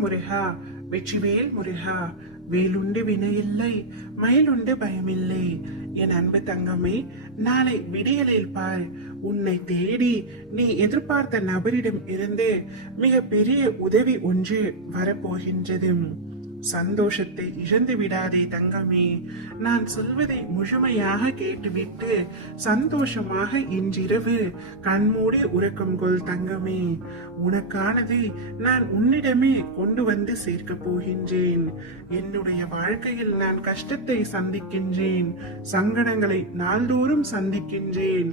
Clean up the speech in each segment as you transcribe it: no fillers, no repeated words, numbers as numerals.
முருகா, வெற்றிவேல் முருகா. வேலுண்டு வினையில்லை, மயிலுண்டு பயமில்லை. என் அன்பு தங்கமே, நாளை விடியலில் பார், உன்னை தேடி நீ எதிர்பார்த்த நபரிடம் இருந்து மிக பெரிய உதவி ஒன்று வரப்போகின்றது. சந்தோஷத்தை இழந்து விடாதே தங்கமே. நான் சொல்வதை முழுமையாக கேட்டுவிட்டு சந்தோஷமாக இன்றிரவு கண்மூடி உறக்கம் கொள் தங்கமே. உனக்கானது நான் உன்னிடமே கொண்டு வந்து சேர்க்க போகின்றேன். என்னுடைய வாழ்க்கையில் நான் கஷ்டத்தை சந்திக்கின்றேன், சங்கடங்களை நாள்தோறும் சந்திக்கின்றேன்.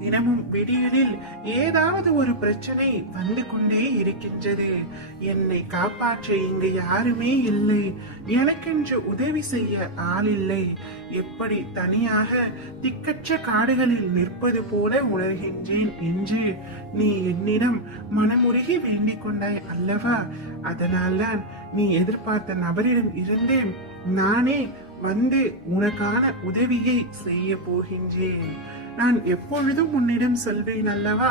தினமும் விடியலில் ஏதாவது ஒரு பிரச்சனை வந்து கொண்டே இருக்கின்றது. என்னை காப்பாற்ற இங்கு யாருமே இல்லை, எனக்கென்று உதவி செய்ய ஆள் இல்லை. எப்படி தனியாக திக்கற்ற காடுகளில் நிற்பது போல உணர்கின்றேன் என்று நீ என்னிடம் மனமுருகி வேண்டிக் கொண்டாய் அல்லவா? அதனால்தான் நீ எதிர்பார்த்த நபரிடம் இருந்து நானே வந்து உனக்கான உதவியை செய்ய போகின்றேன். நான் எப்பொழுதும் உன்னிடம் சொல்வேன் அல்லவா,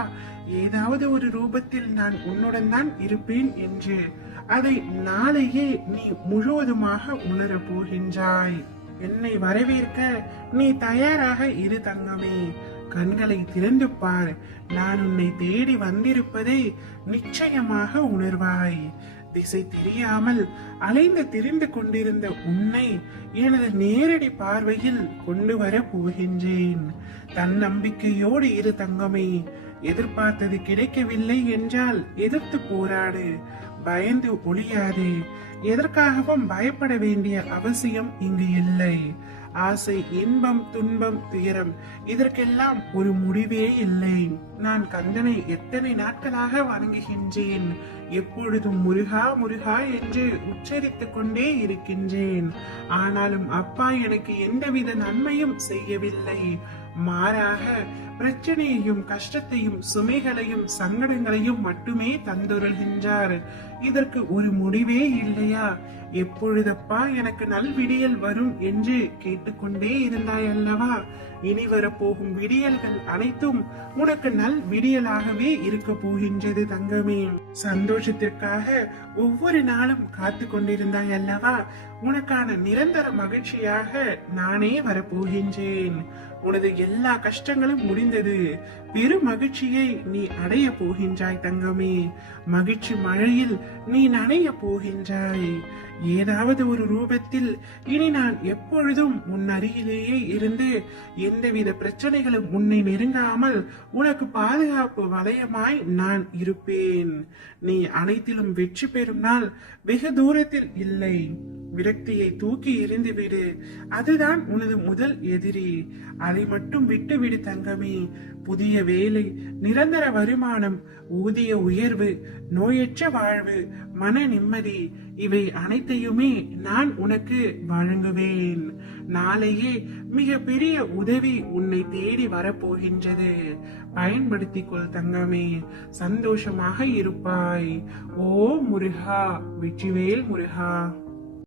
ஏதாவது ஒரு ரூபத்தில் நான் உன்னுடன் தான் இருப்பேன் என்று. அதை நாளையே நீ முழுவதுமாக உணரப் போகின்றாய். என்னை வரவேற்க நீ தயாராக இரு தங்கமே. கண்களை திறந்து பார், நான் உன்னை தேடி வந்திருப்பதை நிச்சயமாக உணர்வாய். திசை தெரியாமல் அலைந்து திரிந்து கொண்டிருந்த உன்னை எனது நேரடி பார்வையில் கொண்டு வர போகின்றேன். தன்னம்பிக்கையோடு இரு தங்கமே. எதிர்பார்த்தது கிடைக்கவில்லை என்றால் எதிர்த்து போராடு, பயந்து ஒளியாது. எதற்காகவும் பயப்பட வேண்டிய அவசியம் இங்கு இல்லை. ஆசை, இன்பம், துன்பம், துயரம் இதற்கெல்லாம் ஒரு முடிவே இல்லை. நான் கந்தனை எத்தனை நாட்களாக வணங்குகின்றேன். எப்பொழுதும் முருகா முருகா என்று உச்சரித்துக் கொண்டே இருக்கின்றேன். ஆனாலும் அப்பா எனக்கு எந்தவித நன்மையும் செய்யவில்லை. மாறாக பிரச்சனையையும் கஷ்டத்தையும் சுமைகளையும் சங்கடங்களையும் மட்டுமே தந்துருகின்றார். இதற்கு ஒரு முடிவே இல்லையா? எப்பொழுதப்பா எனக்கு நல்விடியல் வரும் என்று கேட்டுக்கொண்டே இருந்தாய் அல்லவா? இனி வரப்போகும் விடியல்கள் அனைத்தும் உனக்கு நல் விடியலாகவே இருக்க போகின்றது தங்கமே. சந்தோஷத்திற்காக ஒவ்வொரு நாளும் காத்து கொண்டிருந்தாய் அல்லவா? உனக்கான நிரந்தர மகிழ்ச்சியாக நானே வரப்போகின்றேன். உனது எல்லா கஷ்டங்களும் முடிந்தது. பெரும் மகிழ்ச்சியை நீ அடைய போகின்றாய் தங்கமே. மகிழ்ச்சி மழையில் நீ நனைய போகின்றாய். ஏதாவது ஒரு ரூபத்தில் இனி நான் எப்பொழுதும் உன் அருகிலேயே இருந்து எந்தவித பிரச்சனைகளும் உன்னை நெருங்காமல் உனக்கு பாதுகாப்பு வளையமாய் நான் இருப்பேன். நீ அனைத்திலும் வெற்றி பெறும் நாள் வெகு தூரத்தில் இல்லை. விரக்தியை தூக்கி எறிந்து விடு, அதுதான் உனது முதல் எதிரி. அதை மட்டும் விட்டு விடு தங்கமே. புதிய வேலை, நிரந்தர வருமானம், ஊதிய உயர்வு, நோயற்ற வாழ்வு, மன நிம்மதி இவை அனைத்தையுமே நான் உனக்கு வழங்குவேன். நாளையே மிக பெரிய உதவி உன்னை தேடி வரப்போகின்றது. பயன்படுத்திக் கொள் தங்கமே. சந்தோஷமாக இருப்பாய். ஓ முருகா, வெற்றிவேல் முருகா.